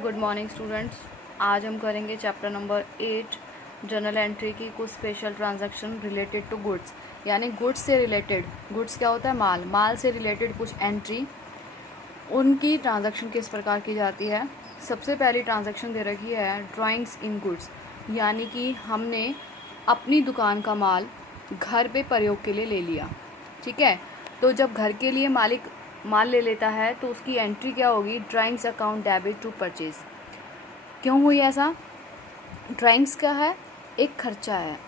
Good morning students. आज हम करेंगे चैप्टर नंबर 8 जर्नल एंट्री की कुछ special transaction related to goods, यानी गुड्स से रिलेटेड। गुड्स क्या होता है? माल। माल से रिलेटेड कुछ एंट्री, उनकी ट्रांजैक्शन किस प्रकार की जाती है। सबसे पहली ट्रांजैक्शन दे रखी है ड्राइंग्स इन गुड्स, यानी कि हमने अपनी दुकान का माल घर पे प्रयोग के लिए ले लिया। ठीक है, तो जब घर के लिए मालिक माल ले लेता है तो उसकी एंट्री क्या होगी? Drawings account debit to purchase. क्यों हुई ऐसा? ड्राइंग्स क्या है? एक खर्चा है।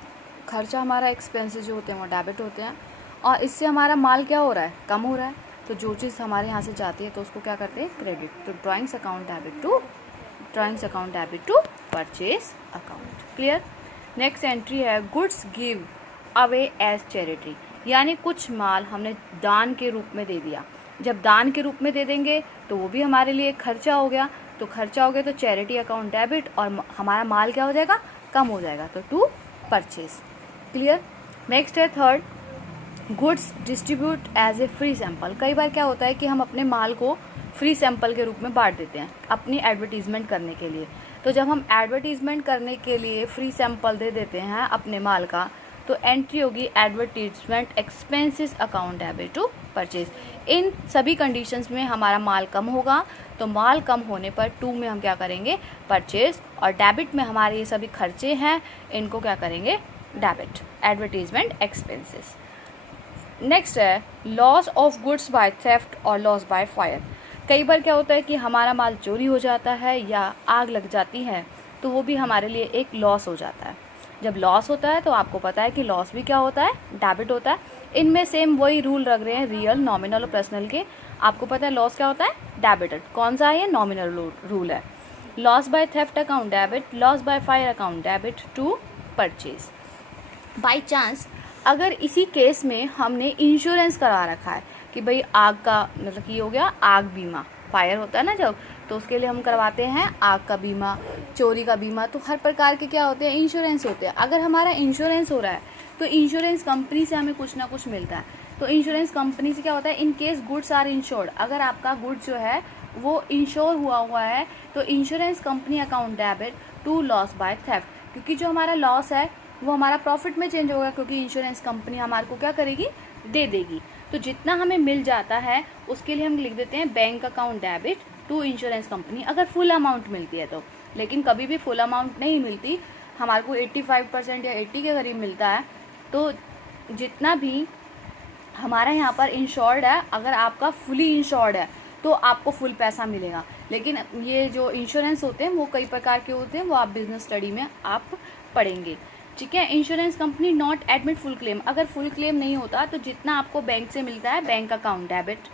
खर्चा हमारा एक्सपेंसेस जो होते हैं वो डेबिट होते हैं, और इससे हमारा माल क्या हो रहा है? कम हो रहा है। तो जो चीज़ हमारे यहाँ से जाती है तो उसको क्या करते हैं? क्रेडिट। तो drawings account debit to purchase account. Clear. Next entry है goods give away as charity, यानी कुछ माल हमने दान के रूप में दे दिया। जब दान के रूप में दे देंगे तो वो भी हमारे लिए खर्चा हो गया। तो खर्चा हो गया तो चैरिटी अकाउंट डेबिट, और हमारा माल क्या हो जाएगा? कम हो जाएगा, तो टू परचेज। क्लियर। नेक्स्ट है third, goods distribute as a free sample. कई बार क्या होता है कि हम अपने माल को फ्री सैंपल के रूप में बांट देते हैं अपनी एडवर्टीजमेंट करने के लिए। तो जब हम एडवर्टीजमेंट करने के लिए फ्री सैंपल दे देते हैं अपने माल का, तो एंट्री होगी advertisement expenses account debit to purchase. इन सभी कंडीशंस में हमारा माल कम होगा, तो माल कम होने पर टू में हम क्या करेंगे? परचेज। और डेबिट में हमारे ये सभी खर्चे हैं, इनको क्या करेंगे? Debit, advertisement expenses. नेक्स्ट है loss of goods by theft और लॉस बाय फायर। कई बार क्या होता है कि हमारा माल चोरी हो जाता है या आग लग जाती है, तो वो भी हमारे लिए एक लॉस हो जाता है। जब लॉस होता है तो आपको पता है कि लॉस भी क्या होता है? डेबिट होता है। इनमें सेम वही रूल रख रहे हैं, रियल, नॉमिनल और पर्सनल के। आपको पता है लॉस क्या होता है? डेबिटेड। कौन सा है ये? नॉमिनल रूल है। Loss by theft account debit, loss by fire account debit to purchase. By chance अगर इसी केस में हमने इंश्योरेंस करा रखा है कि भाई आग का मतलब ये हो गया आग बीमा, फायर होता है ना जब, तो उसके लिए हम करवाते हैं आग का बीमा, चोरी का बीमा। तो हर प्रकार के क्या होते हैं? इंश्योरेंस होते हैं। अगर हमारा इंश्योरेंस हो रहा है तो इंश्योरेंस कंपनी से हमें कुछ ना कुछ मिलता है। तो इंश्योरेंस कंपनी से क्या होता है? In case goods are insured, अगर आपका गुड्स जो है वो इंश्योर हुआ है तो insurance company account debit to loss by theft, क्योंकि जो हमारा लॉस है वो हमारा प्रॉफिट में चेंज होगा, क्योंकि इंश्योरेंस कंपनी हमारे को क्या करेगी? दे देगी। तो जितना हमें मिल जाता है उसके लिए हम लिख देते हैं bank account debit to insurance company, अगर फुल अमाउंट मिलती है तो। लेकिन कभी भी फुल अमाउंट नहीं मिलती, हमारे को 85% या 80 के करीब मिलता है। तो जितना भी हमारा यहाँ पर इंश्योर्ड है, अगर आपका फुली इंश्योर्ड है तो आपको फुल पैसा मिलेगा। लेकिन ये जो इंश्योरेंस होते हैं वो कई प्रकार के होते हैं, वो आप बिजनेस स्टडी में आप पढ़ेंगे। ठीक है। Insurance company not admit full claim, अगर फुल क्लेम नहीं होता तो जितना आपको बैंक से मिलता है bank account debit.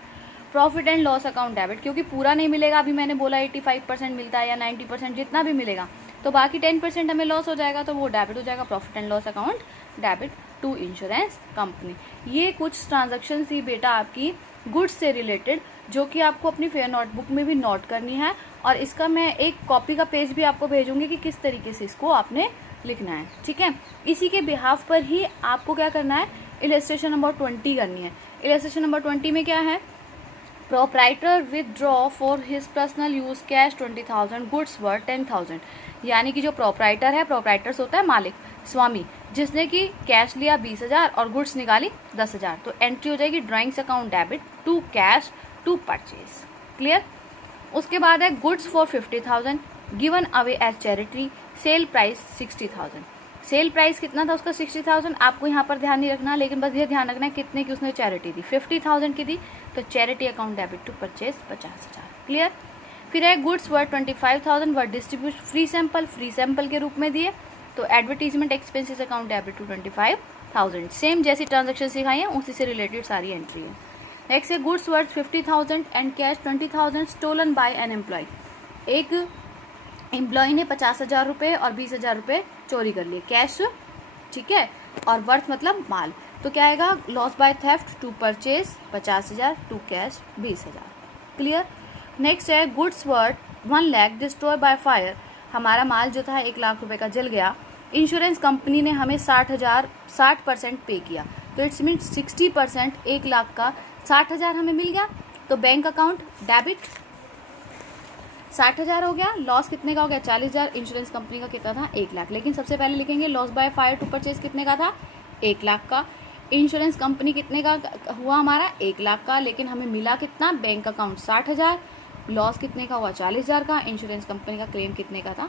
Profit and loss account debit, क्योंकि पूरा नहीं मिलेगा, अभी मैंने बोला 85% मिलता है या 90%, जितना भी मिलेगा, तो बाकी 10% हमें लॉस हो जाएगा, तो वो डेबिट हो जाएगा। Profit and loss account debit to insurance company. ये कुछ ट्रांजेक्शन थी बेटा आपकी गुड्स से रिलेटेड, जो कि आपको अपनी फेयर नोटबुक में भी नोट करनी है, और इसका मैं एक कॉपी का पेज भी आपको भेजूंगी कि किस तरीके से इसको आपने लिखना है। ठीक है। इसी के बिहाफ पर ही आपको क्या करना है? इलस्ट्रेशन नंबर 20 करनी है। इलस्ट्रेशन नंबर 20 में क्या है? Proprietor withdraw for his personal use cash 20,000, goods worth 10,000। यानी कि जो प्रोप्राइटर है, प्रोप्राइटर्स होता है मालिक, स्वामी, जिसने कि कैश लिया 20,000 और गुड्स निकाली 10,000, तो एंट्री हो जाएगी drawings account debit to cash to purchase. Clear. उसके बाद है goods for 50,000 given away as charity, sale price 60,000। Sale price कितना था उसका? 60,000। आपको यहाँ पर ध्यान नहीं रखना, लेकिन बस ये ध्यान रखना है कितने की उसने चैरिटी दी, 50,000 की दी, तो charity account debit to purchase 50,000। Clear. फिर है goods worth 25,000 worth distribute free sample के रूप में दिए, तो advertisement expenses account debit to 25,000। Same जैसी ट्रांजेक्शन सिखाई है उसी से रिलेटेड सारी एंट्री है। नेक्स्ट है goods worth 50,000 and cash 20,000 stolen by an employee. एक एम्प्लॉय ने 50,000 रुपये और 20,000 रुपये चोरी कर लिए, कैश। ठीक है। और वर्थ मतलब माल, तो क्या आएगा? Loss by theft to purchase 50,000 to cash 20,000। Clear. Next है goods worth 1 lakh destroy by fire. हमारा माल जो था 1 लाख रुपए का जल गया, इंश्योरेंस कंपनी ने हमें 60% पे किया, तो इट्स मीन 60%, 1 लाख का 60,000 हमें मिल गया, तो बैंक अकाउंट डेबिट 60,000 हो गया, लॉस कितने का हो गया 40,000, इंश्योरेंस कंपनी का कितना था 1 लाख। लेकिन सबसे पहले लिखेंगे loss by fire to purchase कितने का था 1 लाख का, इंश्योरेंस कंपनी कितने का हुआ हमारा 1 लाख का, लेकिन हमें मिला कितना बैंक अकाउंट 60,000, लॉस कितने का हुआ 40,000 का, इंश्योरेंस कंपनी का क्लेम कितने का था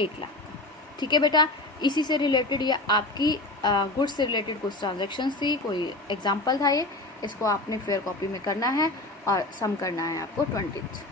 1 लाख का। ठीक है बेटा, इसी से रिलेटेड ये आपकी गुड्स से रिलेटेड कुछ ट्रांजेक्शन्स थी, कोई एग्जाम्पल था ये, इसको आपने फेयर कॉपी में करना है और सम करना है आपको 20th।